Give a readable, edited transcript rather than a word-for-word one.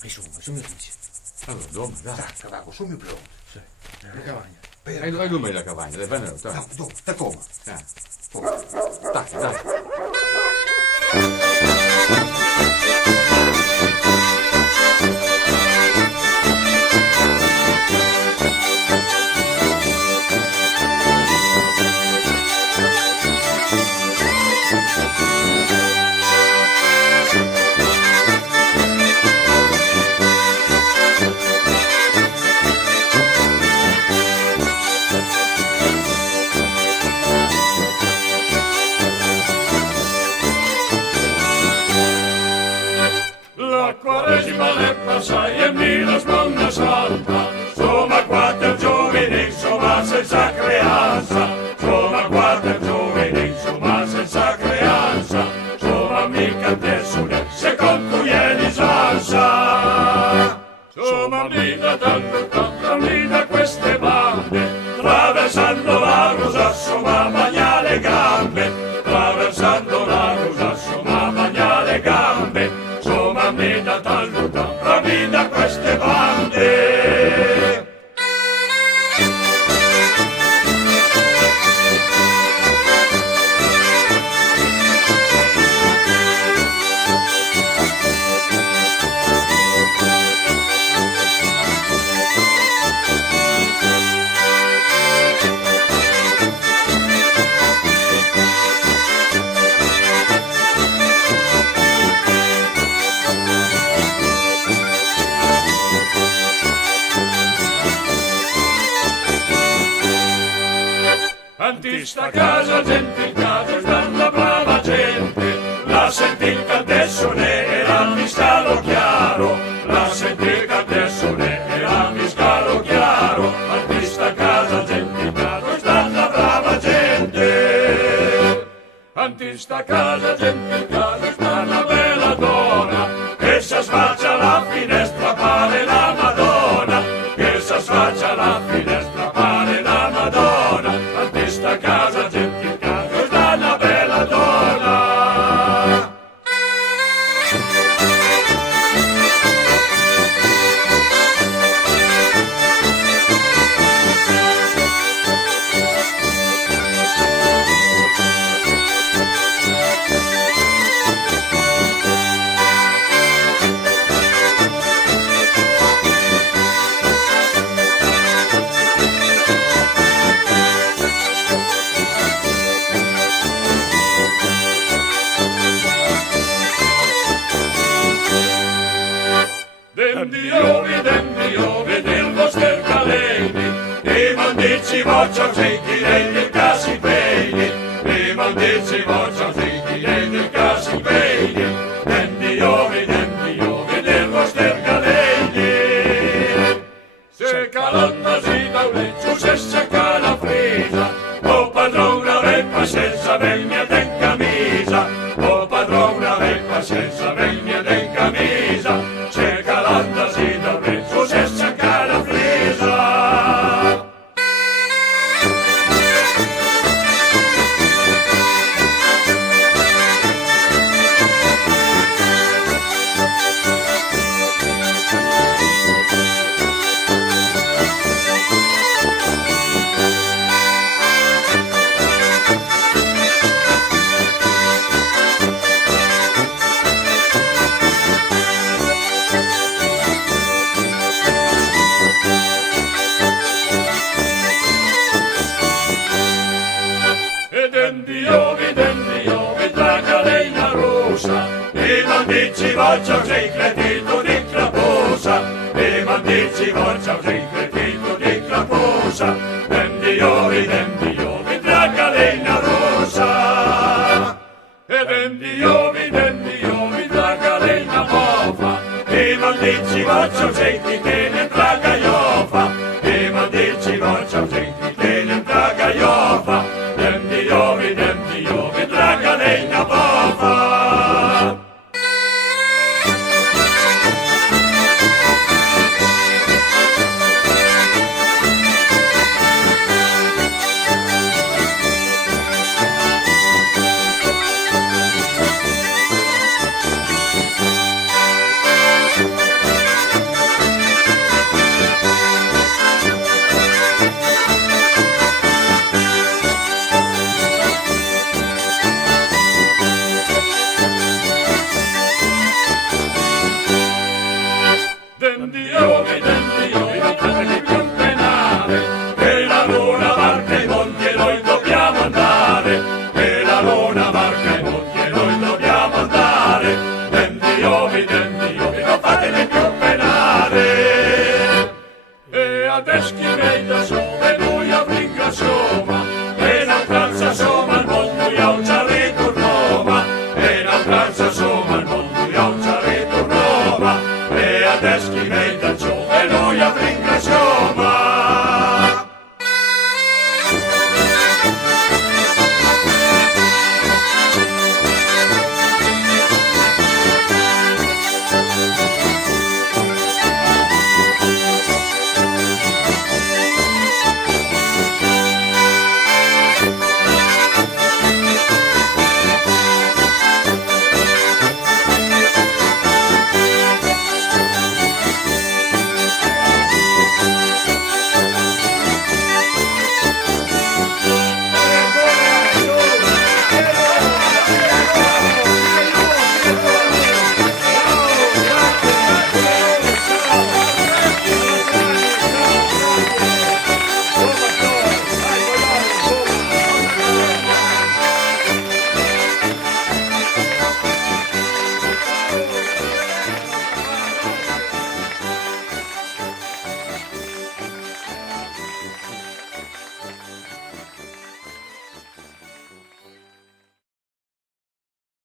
Insomma, dici. Allora, dove? Dai. Cavaco, sono pronto. Sì. La cavagna. E dove la cavagna? Dai, prendilo, dai. No, dove? Da come? Dai, dai. La Quaresima l'è passata e mi la sponda salta, insomma quattro giovani, insomma senza creanza, insomma quattro giovani, insomma senza creanza, insomma mica nessuno, secondo ieri salsa. Insomma mi da tanto, mi da queste bande, traversando la rosa, insomma bagna le gambe, traversando la rosa, insomma bagna le gambe. Insomma mi da tanto, mi da queste bande. Anti sta casa, gente in casa, sta la brava gente, la sentita adesso ne era mi scalo chiaro, la sentita adesso ne era mi scalo chiaro, anti sta casa, gente in casa, sta la brava gente, anti sta casa, gente in casa, sta una bella donna, che si sfaccia alla finestra, pare la Madonna, che si sfaccia alla finestra, pare la Madonna. Sta casa, gente in casa, sta una bella donna. Dendiovi del vostro caleni, e mandici voccia secchi del casi peni, e mandici voccia secchi del casi peni, dendiovi del vostro caleni. Se calondasi da un leccio, se secca la frisa, o padrona ve pazienza, vegna den camisa, o padrona ve pazienza, vegna den camisa, se calondasi da un leccio, se secca la frisa. Dendiovi, tra calena rosa, e mandici voccia sei credito di claposa, e mandici voccia sei credito di claposa, dendiovi, tra calena rosa, e dendiovi, tra calena mofa, e mandici voccia sei ti tiene tra gaiofa, e mandici voccia sei ti tiene tra gaiofa, dendiovi, tra calena mofa. deschi